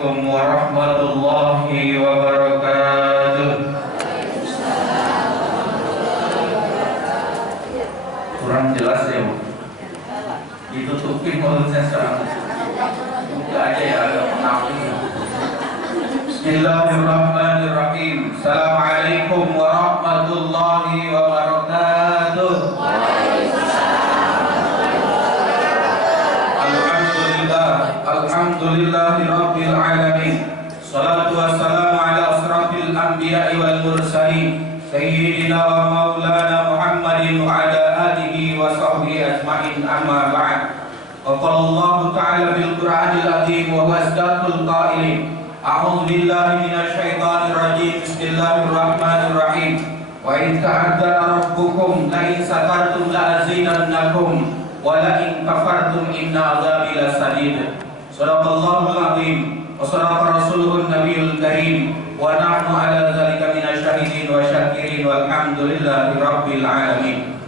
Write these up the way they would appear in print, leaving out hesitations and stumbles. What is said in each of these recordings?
Assalamualaikum warahmatullahi wabarakatuh. Kurang jelas ya Bu? Ditutupin mulutnya sekarang. Buka aja ya, agak menafik. Bismillahirrahmanirrahim. Assalamualaikum warahmatullahi wabarakatuh. Alhamdulillahi rabbil alamin. Salatu wassalamu ala asrafil anbiya'i wal mursalin sayyidina wa maulana Muhammadin wa ala alihi wa sahbihi ajma'in, amma ba'd. Wa qala Allah ta'ala bil Qur'anil azim wa huwa asdaqul qailin. A'udzu billahi minasy syaithanir rajim. Bismillahirrahmanirrahim. Wa in ta'addana rabbukum la in sakartum la azidannakum wa la in kafartum inna 'adzabi lasadid. Sadaqallahul azim wa sadaqa rasuluhun nabiyul karim wa nahnu ala dzalika minasy syahidin wa syakirin walhamdulillahi rabbil alamin.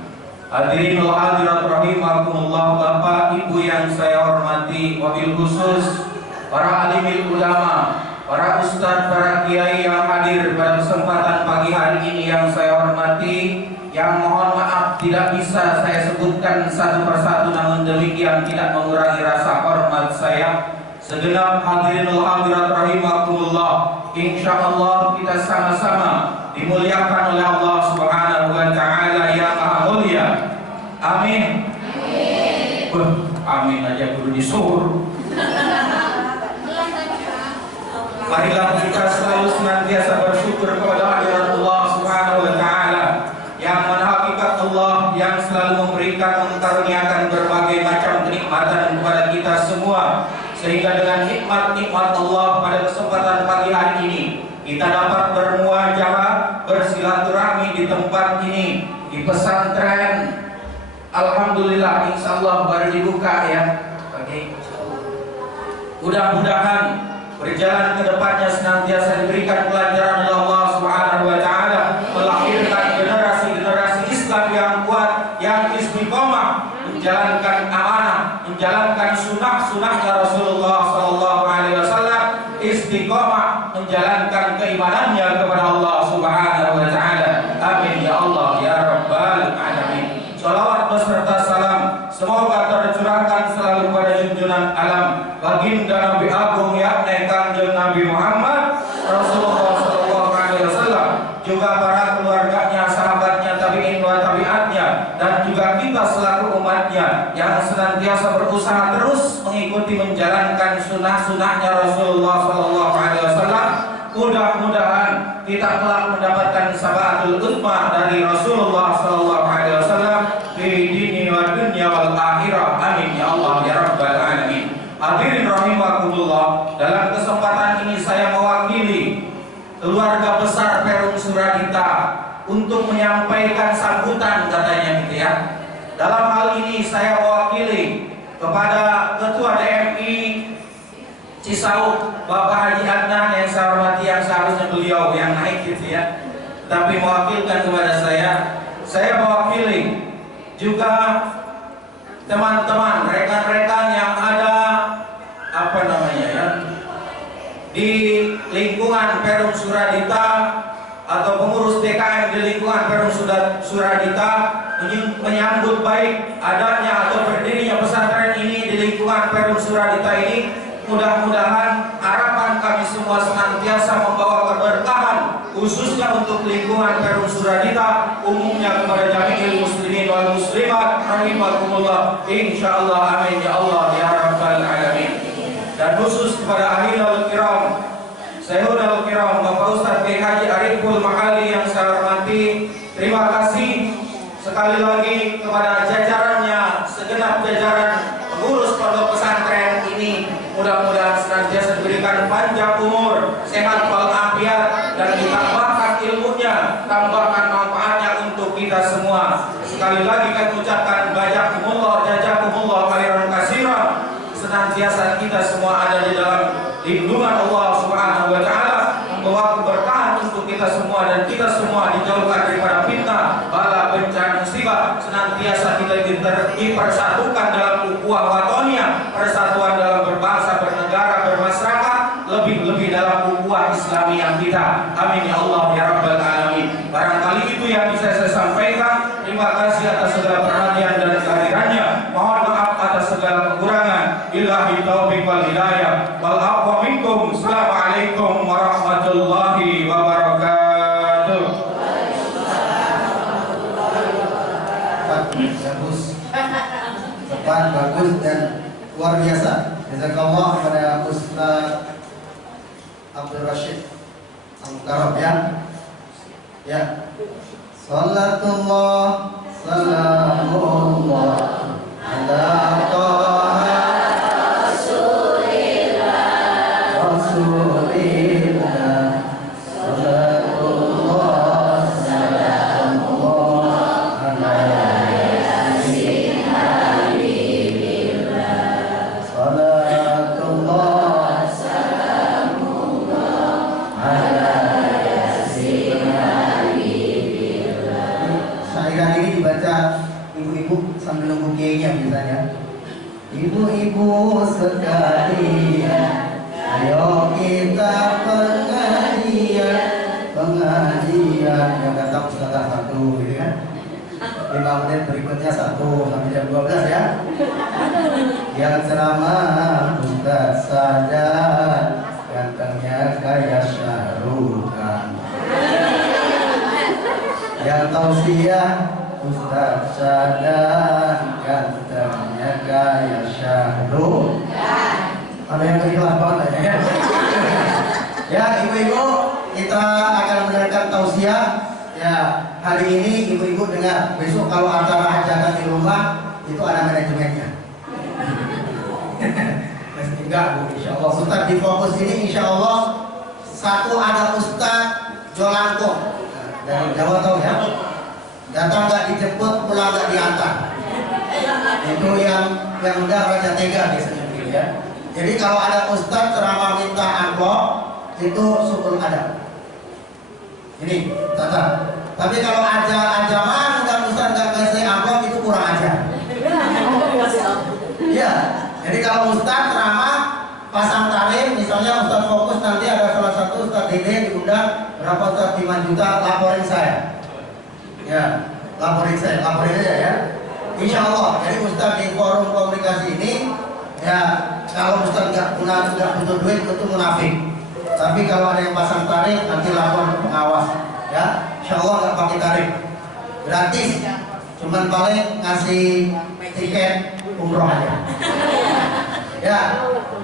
Hadirin wal hadirat rahimakumullah, Bapak Ibu yang saya hormati, wabil khusus para alimil ulama, para ustadz, para kiai yang hadir pada kesempatan pagi hari ini yang saya hormati, yang mohon maaf tidak bisa saya sebutkan satu persatu, namun demikian tidak mengurangi rasa hormat saya. Segenap hadirin wal hadirat rahimakumullah, insyaallah kita sama-sama dimuliakan oleh Allah Subhanahu wa taala yang maha mulia. Amin. Amin aja kudu disuruh. Marilah kita selalu senantiasa bersyukur kepada Allah Subhanahu wa taala yang mana hakikat Allah yang selalu memberikan, mengaruniakan berbagai macam kenikmatan kepada kita semua, sehingga dengan nikmat-nikmat Allah pada kesempatan pagi hari ini kita dapat bermuajahah, bersilaturahmi di tempat ini, di pesantren. Alhamdulillah, insyaallah baru dibuka ya. Oke. Mudah-mudahan berjalan ke depannya senantiasa diberikan pelajaran oleh Allah Subhanahu wa taala, melahirkan generasi-generasi Islam yang kuat, yang istiqomah menjalankan amanah, menjalankan sunnah-sunnahnya Rasulullah sallallahu alaihi wasallam, istiqomah menjalankan keimanannya kepada Allah Subhanahu wa taala. Amin ya Allah ya rabbal alamin. Salawat beserta salam semoga tercurahkan selalu pada junjungan alam baginda Nabi Agung yakni Kanjeng Nabi Muhammad Rasulullah sallallahu alaihi wasallam, juga para keluarganya, sahabatnya, tabi'in wa tabi'atnya, dan juga kita selaku umatnya yang senantiasa berusaha terus mengikuti menjalankan sunnah-sunnahnya Rasulullah sallallahu alaihi wasallam. Mudah-mudahan kita telah mendapatkan sabaatul uzma dari Rasulullah sallallahu alaihi wasallam di dini wa dunya wal akhirah. Amin ya Allah ya rabbal alamin. Hadirin rahimakumullah, dalam kesempatan ini saya mewakili keluarga besar Perum Suradita untuk menyampaikan sambutan katanya gitu ya. Dalam hal ini saya mewakili kepada Ketua DMI Cisauk Bapak Haji Adnan yang saya hormati, yang seharusnya beliau yang naik gitu ya, tapi mewakilkan kepada saya mewakili juga teman-teman, rekan-rekan yang ada apa namanya ya di lingkungan Perum Suradita atau pengurus DKM di lingkungan Perum Suradita menyambut baik adanya atau berdirinya pesantren ini di lingkungan Perum Suradita ini. Mudah-mudahan harapan kami semua senantiasa membawa keberkahan, khususnya untuk lingkungan Perum Suradita, umumnya kepada jami'il muslimin wal muslimat rahimakumullah, insyaallah. Amin ya Allah ya rabbal alamin. Dan khusus kepada ahlul kiram, sayyidul kiram, Bapak Ustaz Kiai Haji Ariful Mahali yang saya hormati, terima kasih sekali lagi kepada jajarannya, segenap jajaran pengurus pondok pesantren ini. Mudah-mudahan senantiasa diberikan panjang umur, sehat walafiat, dan ditambahkan ilmunya, tambahkan manfaatnya untuk kita semua. Sekali lagi kami ucapkan jazakumullah khairan katsiran. Senantiasa kita semua ada di dalam lindungan Allah Subhanahu wa taala, membawa keberkahan untuk kita semua, dan kita semua dijauhkan daripada fitnah, bala, bencana, musibah. Senantiasa kita dipersatukan dalam ukhuwah watoniyah, persatuan dalam berbangsa, bernegara, bermasyarakat, lebih kita. Amin ya Allah ya Rabbal Alamin. Barangkali itu yang bisa saya sampaikan. Terima kasih atas segala perhatian dan kehadirannya. Mohon maaf atas segala kekurangan. Billahi taufiq wal hidayah. Wal afwa minkum. Assalamualaikum warahmatullahi wabarakatuh. Bagus, tepat, bagus dan luar biasa. Jazakallah kepada Ustaz Abdul Rashid Al-Mukarram ya. Salatullah salamullah ala Taha Rasulillah salatullah salamullah ala Yasin Habibillah salatullah salamullah ala Yasin Habibillah. Syairan ini dibaca ibu-ibu sambil nunggu kiainya misalnya. Ibu-ibu sekalian, ayo kita pengajian yang datang setengah satu, gitu kan? 5 menit berikutnya 1 sampai jam 12 ya. Yang ceramah Ustaz Sadar, gantengnya kayak Syahrukan. Yang tausiah Ustaz Sadar, gantengnya kayak Syahrukan. Ada yang ikhlas banget ya. Ya ibu-ibu, kita akan mendengarkan tausiah. Ya, hari ini ibu-ibu dengar. Besok kalau acara hajatan di rumah itu ada manajemennya. Enggak Bu, insya Allah. Ustaz di fokus ini insya Allah satu ada Ustaz Jolangkung dari Jawa tahu ya. Datang nggak dijemput, pulang nggak diantar. Itu yang udah raja tega biasanya begitu ya. Jadi kalau ada Ustaz ceramah minta amplop itu syukur ada. Ini tata. Tapi kalau ajaman dan Ustaz nggak kasih amplop itu kurang ajar. Iya. Jadi kalau Ustaz ceramah pasang tarif, misalnya Ustaz fokus nanti ada salah satu Ustaz Dede diundang berapa Ustaz 5 juta, laporin saya. Ya, laporin aja ya. Insya Allah. Jadi Ustaz di forum komunikasi ini ya kalau Ustaz nggak butuh duit itu munafik. Tapi kalau ada yang pasang tarif nanti lapor ke pengawas. Ya, insya Allah nggak pakai tarif, gratis. Cuman paling ngasih tiket umroh aja. Ya,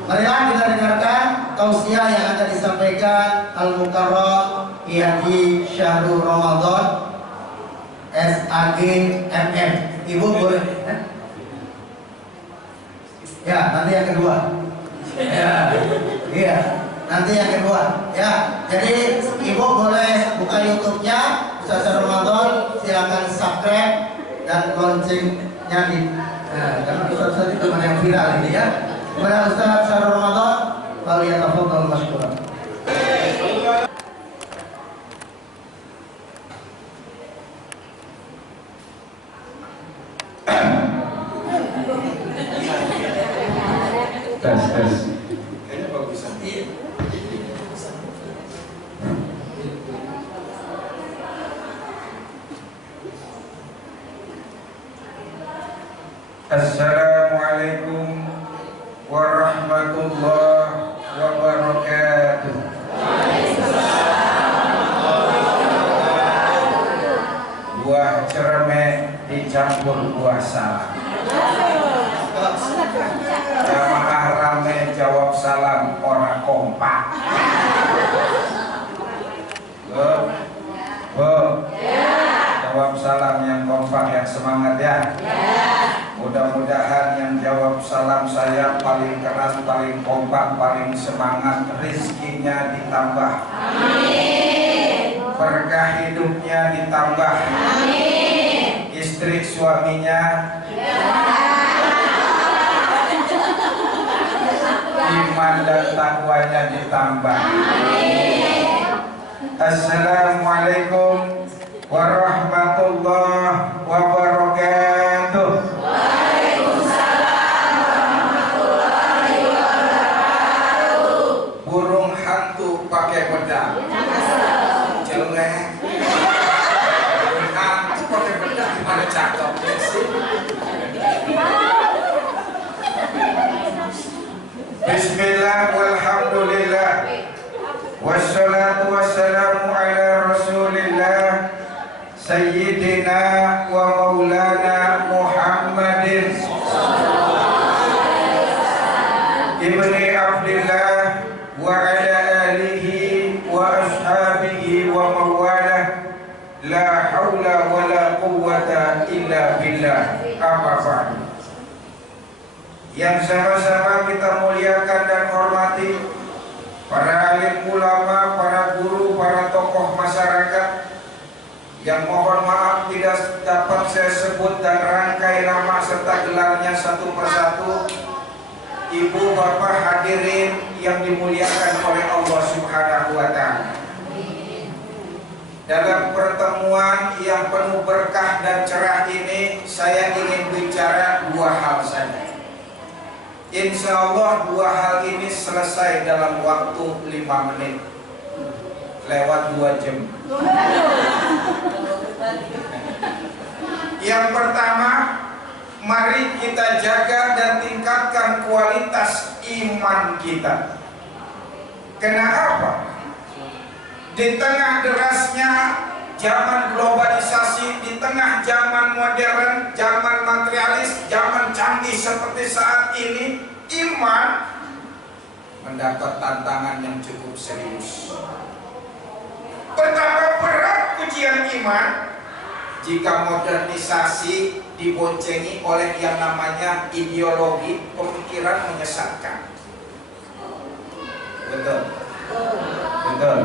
marilah kita dengarkan tausiah yang akan disampaikan Al-Mukarram Ki Haji Syahrul Ramadan SAG MM. Ibu boleh? Ya, nanti yang kedua. Ya, iya, nanti yang kedua. Ya, jadi ibu boleh buka YouTube-nya Ustaz Syahrul Ramadan, silakan subscribe dan loncengnya di. Nah, karena Ustaz itu mana yang viral ini ya. Kepada Ustaz Syahrul Ramadan, faliyatafadhal masykuran. Tes. Kayaknya bagusan. Iya. Assalamualaikum warahmatullahi wabarakatuh. Buah cermek dicampur buah salam. Jamaah rame jawab salam orang kompak. Bu, jawab salam yang kompak, yang semangat ya. Mudah-mudahan yang jawab salam saya paling keras, paling kompak, paling semangat, rezekinya ditambah. Amin. Berkah hidupnya ditambah. Amin. Istri suaminya. Iman dan takwanya ditambah. Amin. Assalamualaikum warahmatullahi wabarakatuh. Waalaikumsalam warahmatullahi wabarakatuh. Burung hantu pakai pedang. Aku pakai bedak gimana cakepnya sih? Bismillah walhamdulillah wassalatu wassalamu ala rasulillah Sayyidina wa maulana Muhammadin Ibni Abdillah wa ala alihi wa ashabihi wa mawalah La hawla wa la quwwata illa billah. Amma ba'du. Yang sama-sama kita muliakan dan hormati para alim ulama, para guru, para tokoh masyarakat yang mohon maaf tidak dapat saya sebut dan rangkai nama serta gelarnya satu persatu. Ibu bapak hadirin yang dimuliakan oleh Allah Subhanahu wa ta'ala. Dalam pertemuan yang penuh berkah dan cerah ini, saya ingin bicara dua hal saja. Insya Allah dua hal ini selesai dalam waktu 5 menit, lewat 2 jam. Yang pertama, mari kita jaga dan tingkatkan kualitas iman kita. Kenapa? Di tengah derasnya zaman globalisasi, di tengah zaman modern, zaman materialis, zaman canggih seperti saat ini, iman mendapat tantangan yang cukup serius. Betapa berat ujian iman jika modernisasi diboncengi oleh yang namanya ideologi pemikiran menyesatkan. Betul. Betul.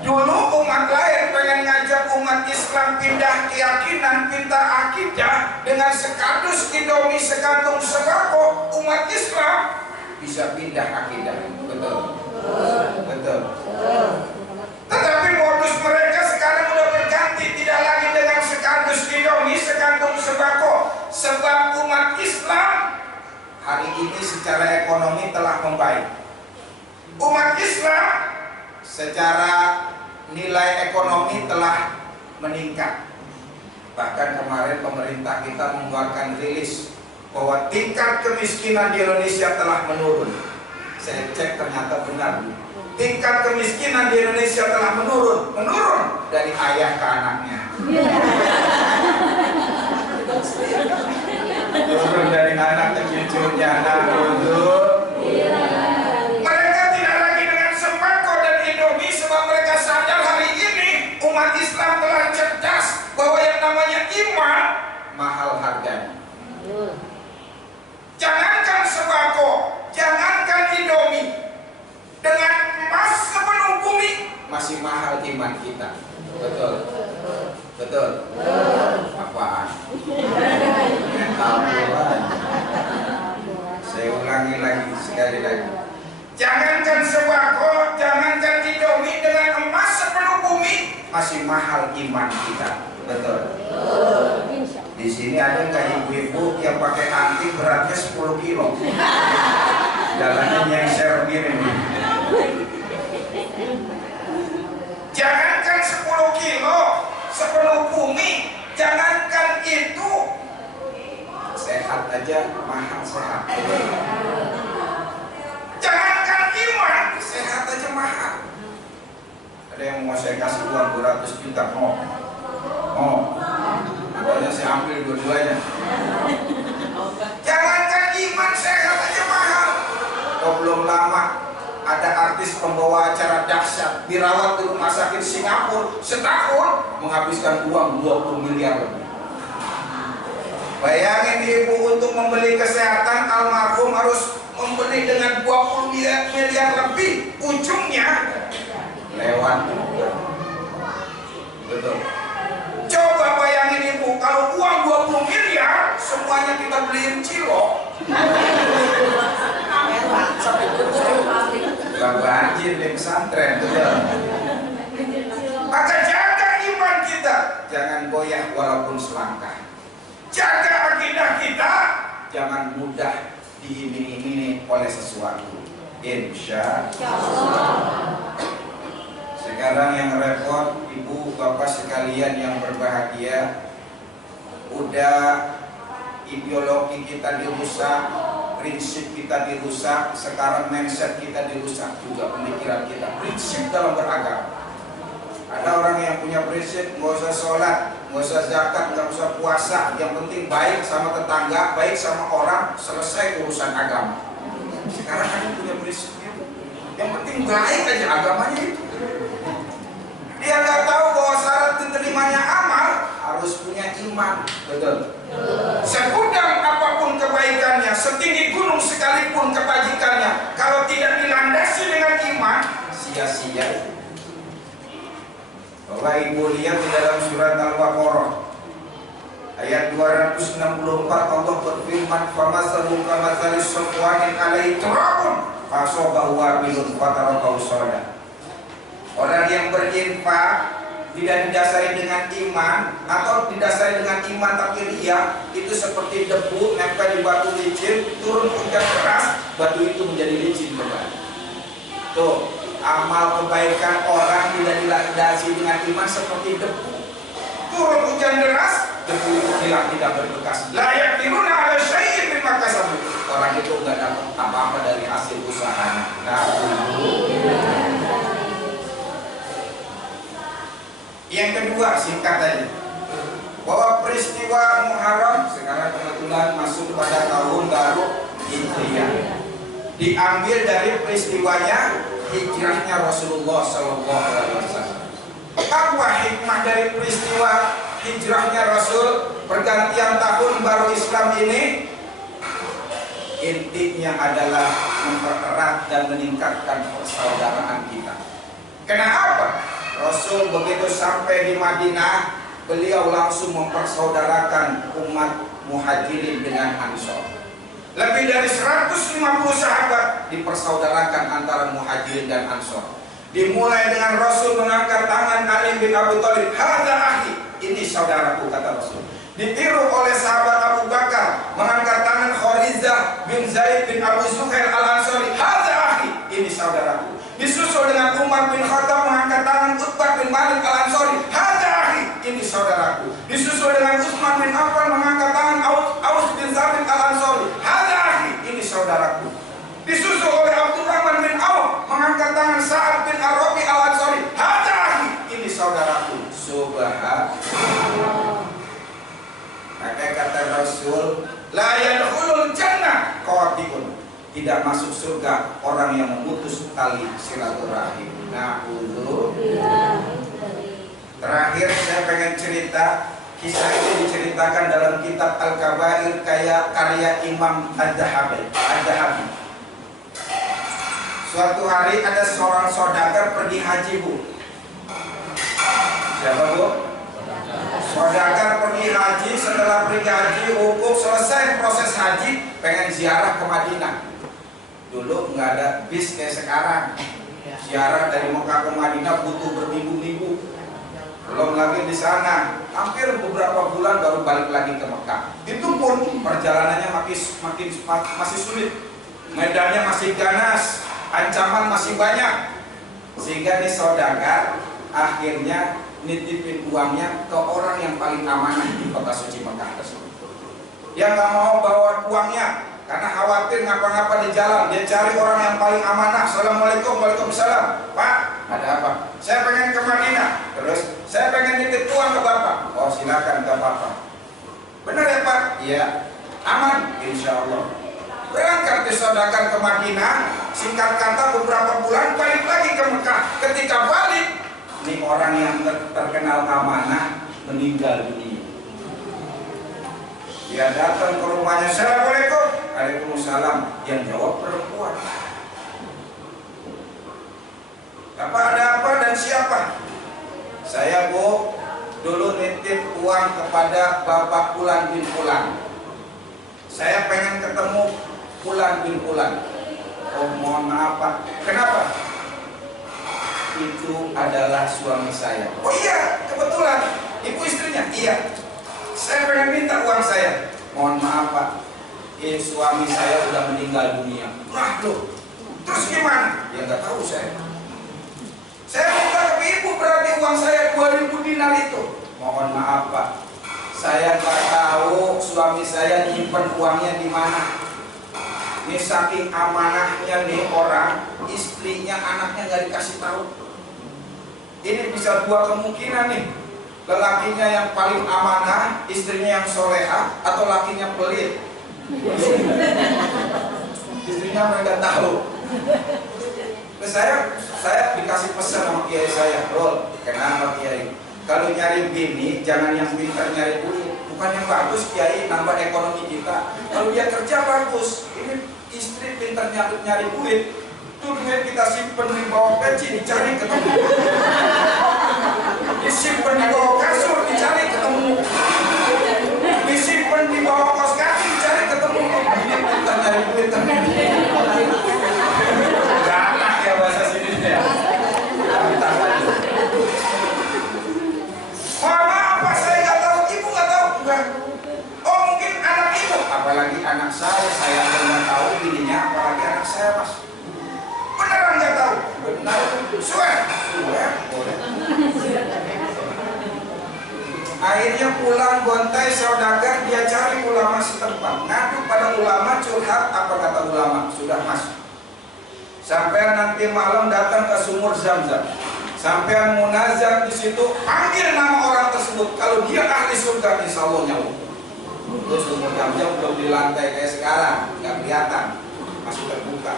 Dulu umat lain pengen ngajak umat Islam pindah keyakinan, pindah akidah dengan sekardus indomie, sekantung sembako. Umat Islam bisa pindah akidah. Betul. Betul. Tetapi modus mereka sekarang sudah berganti, tidak lagi dengan sekardus indomie, sekantung sembako. Sebab umat Islam hari ini secara ekonomi telah membaik. Umat Islam secara nilai ekonomi telah meningkat. Bahkan kemarin pemerintah kita mengeluarkan rilis bahwa tingkat kemiskinan di Indonesia telah menurun. Saya cek ternyata benar. Tingkat kemiskinan di Indonesia telah menurun dari ayah ke anaknya. Turun dari anak ke cucunya. Umat Islam telah cerdas bahwa yang namanya iman mahal harganya. Jangankan sembako, jangankan indomie, dengan emas sepenuh bumi masih mahal iman kita. Betul. Betul. Apaan? Mental bulan. Saya ulangi lagi sekali lagi. Jangankan sembako, jangankan indomie, dengan emas sepenuh bumi masih mahal iman kita. Betul. Di sini ada nggak ibu-ibu yang pakai anting beratnya 10 kilo? Jalannya nyengser begini nih. Jangankan 10 kilo, sepenuh bumi, jangankan itu, sehat aja mahal sehat. Jangankan iman, sehat aja mahal. Ada yang mau saya kasih uang 200 juta, mau? Makanya saya ambil dua-duanya. Jangankan iman, sehat aja mahal. Belum lama ada artis pembawa acara dahsyat dirawat di rumah sakit Singapura setahun menghabiskan uang 20 miliar lebih. Bayangin ibu, untuk membeli kesehatan almarhum harus membeli dengan 20 miliar lebih, ujungnya lewat. Betul. Coba bayangin ibu, kalau uang 20 miliar semuanya kita beliin cilok, gak banjir di pesantren. Betul. Maka jaga iman kita, jangan goyah walaupun selangkah. Jaga akidah kita, jangan mudah diiming-imingi oleh sesuatu. Insya Allah. Sekarang yang repot ibu bapak sekalian yang berbahagia, udah ideologi kita dirusak, prinsip kita dirusak, sekarang mindset kita dirusak juga, pemikiran kita, prinsip dalam beragama. Ada orang yang punya prinsip nggak usah sholat, nggak usah zakat, nggak usah puasa, yang penting baik sama tetangga, baik sama orang, selesai urusan agama. Sekarang ada punya prinsip itu, yang penting baik aja agamanya itu. Dia nggak tahu bahwa syarat diterimanya amal harus punya iman, betul. Segudang apapun kebaikannya, setinggi gunung sekalipun kebajikannya, kalau tidak dilandasi dengan iman, sia-sia. Bapak Ibu lihat di dalam surat Al-Baqarah ayat 264, Allah berfirman, "Famasalu kamatsali safwanin 'alaihi turabun fasabahu wabilun fatarakahu shada." Orang yang berinfak tidak didasari dengan iman atau didasari dengan iman tapi riya, itu seperti debu nempel di batu licin, turun hujan deras, batu itu menjadi licin kembali. Tuh, amal kebaikan orang tidak dilandasi dengan iman seperti debu, turun hujan deras, debu itu hilang, tidak berbekas. La yaqdiruna 'ala syai'in mimma kasabu. Orang itu enggak dapat apa-apa dari hasil usahanya. Nah, yang kedua, singkat tadi, bahwa peristiwa Muharram sekarang kebetulan masuk pada tahun baru Hijriah, diambil dari peristiwanya hijrahnya Rasulullah SAW. Apa hikmah dari peristiwa hijrahnya Rasul, pergantian tahun baru Islam ini? Intinya adalah mempererat dan meningkatkan persaudaraan kita. Kenapa? Rasul begitu sampai di Madinah, beliau langsung mempersaudarakan umat Muhajirin dengan Ansor. Lebih dari 150 sahabat dipersaudarakan antara Muhajirin dan Ansor. Dimulai dengan Rasul mengangkat tangan Ali bin Abi Thalib, "Hadza akhi," ini saudaraku, kata Rasul. Ditiru oleh sahabat Abu Bakar mengangkat tangan Kharizah bin Zaid bin Abu Zuhair al-Ansari, "Hadza akhi," ini saudaraku. Disusul dengan Umar bin Khattab mengangkat tangan Utbah bin Malik al-Ansari, "Hadza akhi," ini saudaraku. Disusul dengan Utsman bin Affan mengangkat tangan Aus bin Thabit al-Ansari, "Hadza akhi," ini saudaraku. Disusul oleh Abdurrahman bin Auf mengangkat tangan Sa'ad bin Ar-Rabi al-Ansari, "Hadza akhi," ini saudaraku. Subhanallah. Maka kata Rasul, "La yadkhulul jannah qati'un," tidak masuk surga orang yang memutus tali silaturahim. Terakhir saya pengen cerita, kisah ini diceritakan dalam kitab Al-Kabair karya Imam Ad-Dahabi. Suatu hari ada seorang saudagar pergi haji, Bu. Siapa, Bu? Saudagar pergi haji, setelah pergi haji, wukuf, selesai proses haji, pengen ziarah ke Madinah. Dulu nggak ada bis kayak sekarang. Ziarah dari Mekah ke Madinah butuh berminggu-minggu. Belum lagi di sana, hampir beberapa bulan baru balik lagi ke Mekah. Itu pun perjalanannya masih sulit. Medannya masih ganas, ancaman masih banyak. Sehingga nih saudagar akhirnya nitipin uangnya ke orang yang paling amanah di kota suci Mekah tersebut. Dia nggak mau bawa uangnya karena khawatir ngapa-ngapa di jalan. Dia cari orang yang paling amanah. Assalamualaikum, waalaikumsalam. "Pak, ada apa?" "Saya pengen ke Madinah." "Terus?" "Saya pengen nitip uang ke Bapak." "Oh, silakan ke Bapak." "Benar ya, Pak?" "Iya." "Aman?" "Insya Allah." Berangkat di saudagar ke Madinah. Singkat kata beberapa bulan balik lagi ke Mekah. Ketika balik, ini orang yang terkenal amanah meninggal dunia. Dia datang ke rumahnya, "Assalamualaikum." "Waalaikumsalam." Yang jawab perempuan. "Bapak, ada apa dan siapa?" "Saya, Bu, dulu nitip uang kepada Bapak Fulan bin Fulan. Saya pengen ketemu Fulan bin Fulan." "Oh, mohon maaf, Pak." "Kenapa?" "Itu adalah suami saya." "Oh iya, kebetulan ibu istrinya?" "Iya." "Saya pengen minta uang saya." "Mohon maaf, Pak, suami saya sudah meninggal dunia." "Wah, loh, terus gimana?" "Ya nggak tahu saya. Saya minta ke uang saya 2000 dinar itu. Mohon maaf Pak, saya nggak tahu suami saya nyimpen uangnya di mana. Ini saking amanahnya nih orang, istrinya, anaknya nggak dikasih tahu. Ini bisa dua kemungkinan nih. Lelakinya yang paling amanah, istrinya yang soleha, atau lakinya pelit. Istrinya mereka tahu. Terus saya dikasih pesan sama kiai saya, Rol, kenapa kiai? Kalau nyari bini, jangan yang pintar nyari duit. Bukan yang bagus kiai, nambah ekonomi kita. Kalau dia kerja bagus, ini istri pintar nyari duit. Itu duit kita simpen di bawah peci, dicari ketemu. Disimpan di bawah kasur, dicari ketemu. Disimpan di bawah kos kaki, dicari ketemu. Ini pintar nyari duit. Galak ya bahasa sini ya. Mama apa saya nggak tahu, ibu nggak tahu, enggak. Oh mungkin anak ibu, apalagi anak saya nggak tahu bininya, apalagi anak saya mas. Beneran nggak tahu, benar, swear, boleh. Akhirnya pulang gontai saudagar, dia cari ulama setempat, ngadu pada ulama, curhat apa kata ulama, sudah mas. Sampai nanti malam datang ke sumur Zam-Zam. Sampai munazar di situ, panggil nama orang tersebut. Kalau dia ahli surga, insya Allah nyawa. Terus sumur Zam-Zam belum di lantai kayak sekarang, nggak kelihatan, masih terbuka.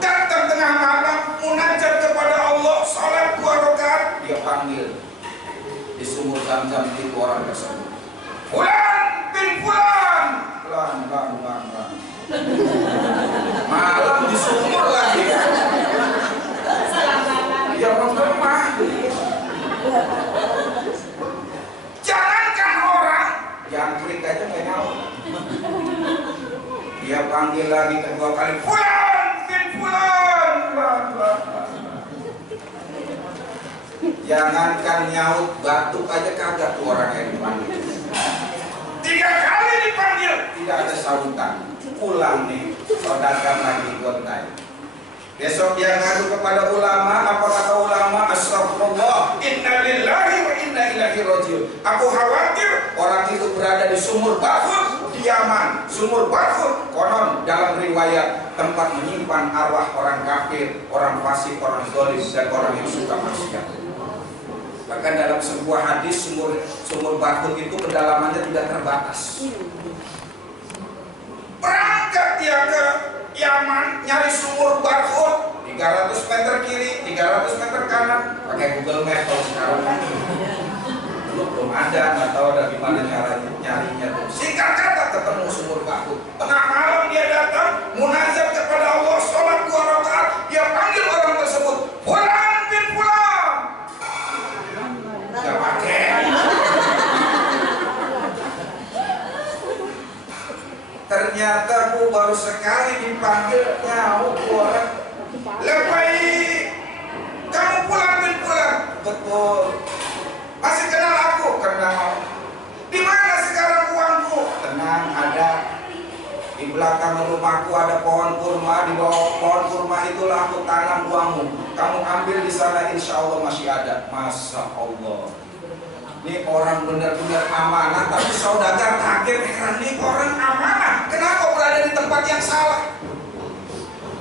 Datang tengah malam, munajat kepada Allah, sholat 2 rakaat, dia panggil di sumur Zam-Zam itu orang tersebut. Fulan bin Fulan, pelan. Malam di sumur lagi. Ya lemah. Jangankan orang, yang klik aja nggak nyawa. Dia panggil lagi kedua kali, Fulan bin Fulan. Jangankan nyaut, batuk aja kagak tuh orang yang dipanggil. 3 kali dipanggil, tidak ada sahutan. Pulang nih, saudagar lagi gontai. Besok dia ngadu kepada ulama, apa kata ulama? Astagfirullah, inna lillahi wa inna ilaihi rajiun. Aku khawatir orang itu berada di sumur Bakhur di Yaman. Sumur Bakhur konon dalam riwayat tempat menyimpan arwah orang kafir, orang fasik, orang zalim, dan orang yang suka maksiat. Bahkan dalam sebuah hadis sumur Bakhur itu kedalamannya tidak terbatas. Berangkat dia ke Yaman nyari sumur Bakhur, 300 meter kiri, 300 meter kanan, pakai Google Maps kalau sekarang. Dulu belum ada, nggak tahu ada gimana caranya nyarinya. Singkat kata ketemu sumur Bakhur. Tengah malam dia datang, munajat kepada Allah, sholat 2 rakaat, dia panggil orang tersebut, Fulan bin Fulan. Nggak pakai. Ternyata aku baru sekali dipanggil nyawa orang. Lepai, kamu pulang bin pulang. Betul. Masih kenal aku? Kenal. Di mana sekarang uangku? Tenang, ada. Di belakang rumahku ada pohon kurma. Di bawah pohon kurma itulah aku tanam uangmu. Kamu ambil di sana, insya Allah masih ada. Masya Allah. Ini orang benar-benar amanah, tapi saudagar kaget, heran, ini orang amanah. Kenapa berada di tempat yang salah?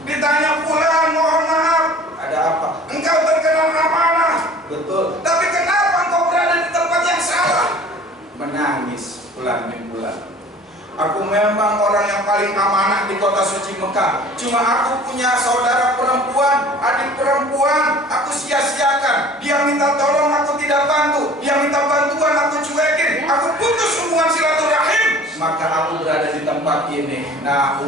Ditanya pula, mohon maaf, ada apa? Engkau terkenal amanah, betul. Tapi kenapa engkau berada di tempat yang salah? Menangis, Fulan bin Fulan. Aku memang orang yang paling amanah di kota suci Mekah. Cuma aku punya saudara perempuan, adik perempuan, aku sia-siakan. Dia minta tolong, aku tidak bantu. Dia minta bantuan, aku cuekin. Aku putus hubungan silaturahim. Maka aku berada di tempat ini. Nah,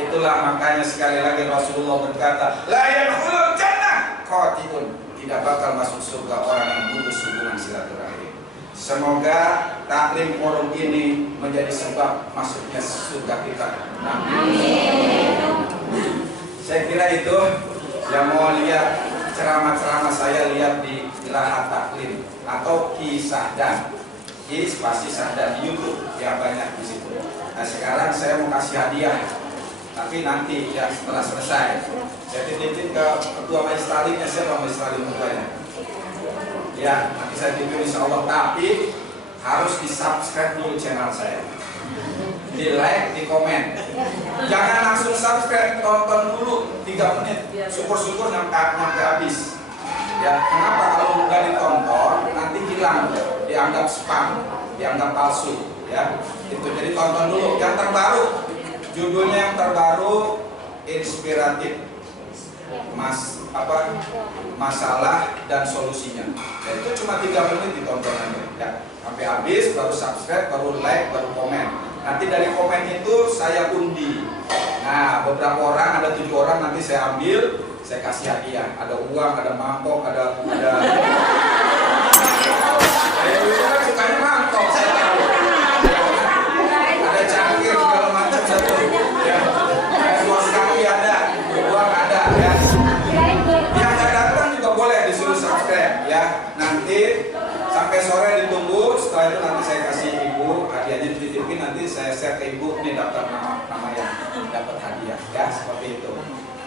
itulah makanya sekali lagi Rasulullah berkata, la yadkhulul jannah qati'un. Tidak bakal masuk surga orang yang putus hubungan silaturahim. Semoga taklim forum ini menjadi sebab masuknya surga kita. Amin. Saya kira itu yang mau lihat ceramah-ceramah saya, lihat di Lahat Taklim atau Kisah Dan, spasi Sahdan di YouTube, ya banyak di situ. Nah sekarang saya mau kasih hadiah Tapi nanti ya setelah selesai saya titipin ke ketua majelis taklimnya, siapa majelis taklim ketuanya? Ya, nanti saya titipin insya Allah. Tapi harus di subscribe dulu channel saya, di like, di komen. Jangan langsung subscribe, tonton dulu 3 menit. Syukur-syukur sampai habis. Ya, kenapa kalau nggak ditonton nanti hilang, dianggap spam, dianggap palsu. Ya, itu jadi tonton dulu. Yang terbaru, judulnya yang terbaru inspiratif, masalah dan solusinya. Ya, itu cuma 3 menit ditonton aja. Ya, sampai habis, baru subscribe, baru like, baru komen. Nanti dari komen itu saya undi. Nah, beberapa orang, ada 7 orang nanti saya ambil, saya kasih hadiah. Ada uang, ada mangkok, ada sukanya mangkok, saya tahu. Ada cangkir segala macam satu. Ya. Uang kaki ada, uang ada ya. Yang nggak datang juga boleh disuruh subscribe ya. Nanti sampai sore ditunggu. Setelah itu nanti saya kasih ibu hadiahnya, dititipin, nanti saya share ke ibu. Ini daftar nama yang dapat hadiah ya, seperti itu.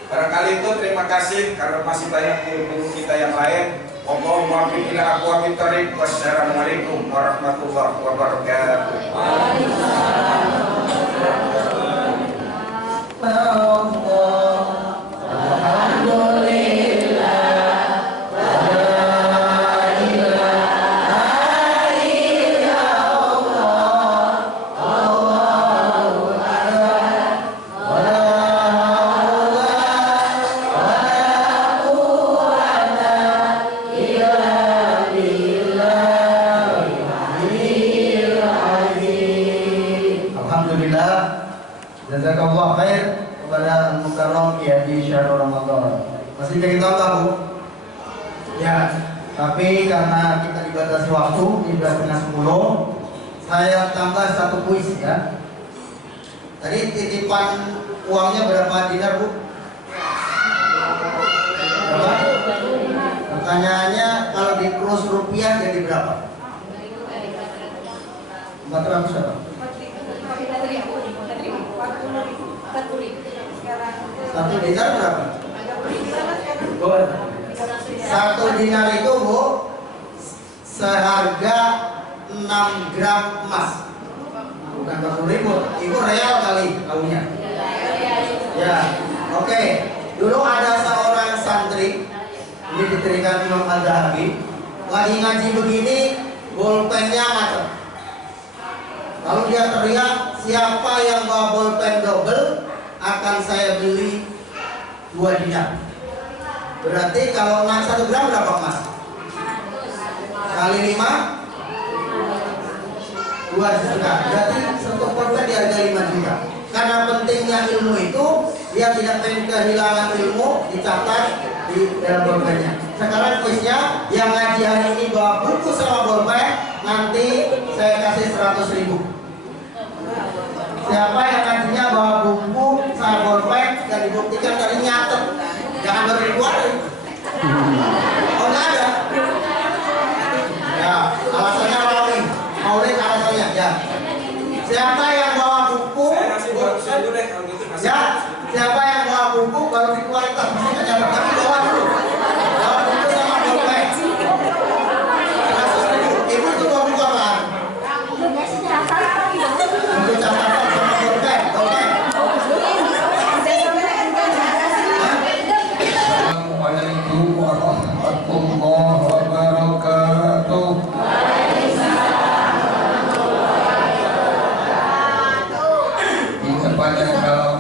Barangkali itu, terima kasih karena masih banyak guru-guru kita yang lain. Allahumma bi'ila aqwamit thariq. Wassalamualaikum warahmatullahi wabarakatuh. Jazakallah khair kepada Al-Mukarram ya di syahrul Ramadan. Masih jadi tambah Bu? Ya, tapi karena kita dibatasi waktu di 11:30, saya tambah 1 kuis ya. Tadi titipan uangnya berapa dinar Bu? Berapa? Pertanyaannya kalau di kurs rupiah jadi berapa? 400 berapa? 1 dinar berapa? 1 dinar itu Bu seharga 6 gram emas. Bukan 40.000, itu real kali tahunya. Ya, oke. Dulu ada seorang santri, ini diberikan Imam Al-Zahabi, lagi ngaji begini, bolpennya macet. Lalu dia teriak, siapa yang bawa bolpen double akan saya beli 2 dinar. Berarti kalau 1 gram berapa emas? Kali 5 2 juta. Berarti 1 bolpen di harga 5 juta. Karena pentingnya ilmu itu, dia tidak pengen kehilangan ilmu, dicatat di dalam bolpennya. Sekarang kuisnya, yang ngaji hari ini bawa buku sama bolpen, nanti saya kasih 100.000. Siapa yang ngajinya bawa buku sama bolpen dan dibuktikan dari nyatet, jangan baru dikeluarin. Oh nggak ada? Ya, alasannya Maulid alasannya ya. Siapa yang bawa buku? Saya ngasih buat saya dulu deh kalau gitu. Ya, siapa yang bawa buku baru dikeluarin tas bisa nyatet, tapi bawa dulu. Bawa buku sama bolpen. 100.000. Ibu itu bawa buku apaan? Buku catatan sama bolpen. Assalamualaikum warahmatullahi wabarakatuh. Pada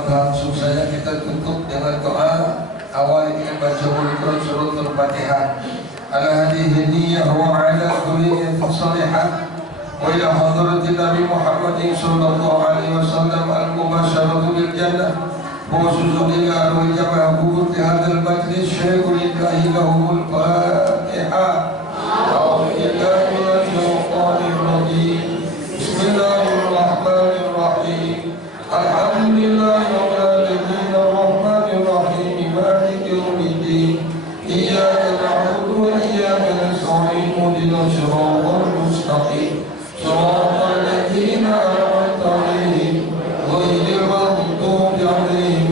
langsung saja kita tutup dengan doa. Awal kita baca suratul Fatihah. Ala hadhihi niyyah wa ala dhurriyyatin salihah. Wa ila hadratin Nabi Muhammadin sallallahu alaihi wasallam al-mubashshiratu bil jannah. Khususan ila arwah jamaah hubut hadal majlis syaikhul ilahi lahumul Fatihah. A'udzu billahi minasy syaithanir rajim. Bismillahirrahmanirrahim. Alhamdulillahi rabbil alamin arrahmanir rahim maliki yaumiddin. Iyyaka na'budu wa iyyaka nasta'in ihdinas siratal mustaqim. Shiratal ladzina an'amta 'alaihim ghairil maghdubi 'alaihim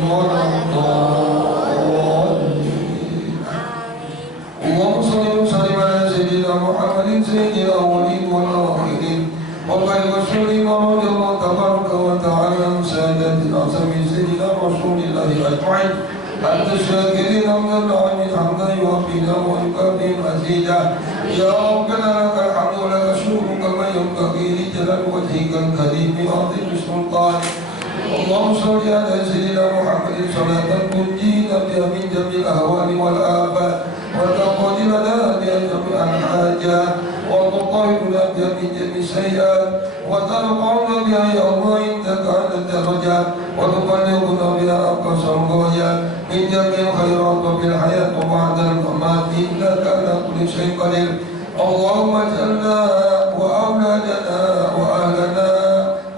أجمعين أنت الشاكرين من العالمين حمدا يوفينا ويكافئ مزيدا يا ربنا لك الحمد ولك الشكر كما ينبغي لجلال وجهك الكريم وعظيم سلطانك اللهم صل على سيدنا محمد صلاة تنجينا بها من جميع الأهوال والآفات وتقضي لنا بها جميع الحاجات وتطهرنا بها من جميع السيئات وترفعنا بها يا الله عندك على الدرجات وتبلغنا بها أقصى الغايات من جميع الخيرات وفي الحياة وبعد الممات إنك على كل شيء قدير اللهم اجعلنا وأولادنا وأهلنا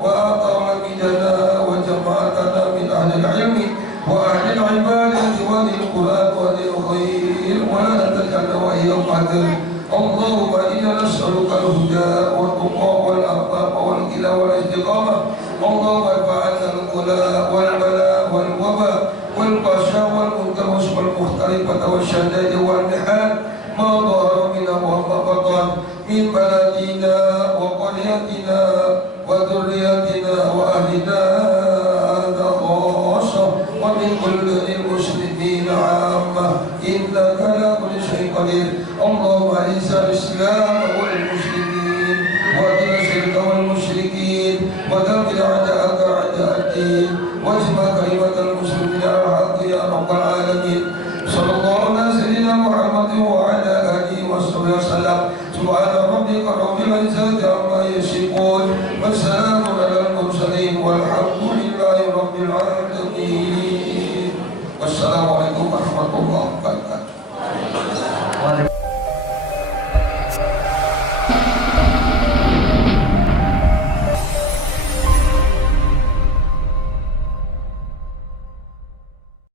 وأقاربنا وجماعتنا من أهل العلم وأهل العبادة وأهل القرآن وأهل الخير ولا تجعلنا وإياهم عذاب اللهم إنا نسألك الهدى والتقى والعفاف والغنى والاستقامة اللهم ارفع عنا الغلاء والبلاء والوباء والفحشاء والمنكر والمختلفة والشدائد والمحن ما ظهر منها وما بطن من بلدنا وقريتنا وذريتنا وأهلنا هذا خاصة ومن كل المسلمين عامة إنك على كل شيء قدير اللهم أعز الإسلام والمسلمين وأذل الشرك والمشركين ودمر أعداءك أعداء الدين واجمع كلمة المسلمين على الحق يا رب العالمين صلى الله على سيدنا محمد وعلى آله وصحبه وسلم سبحان ربك رب العزة عما يصفون وسلام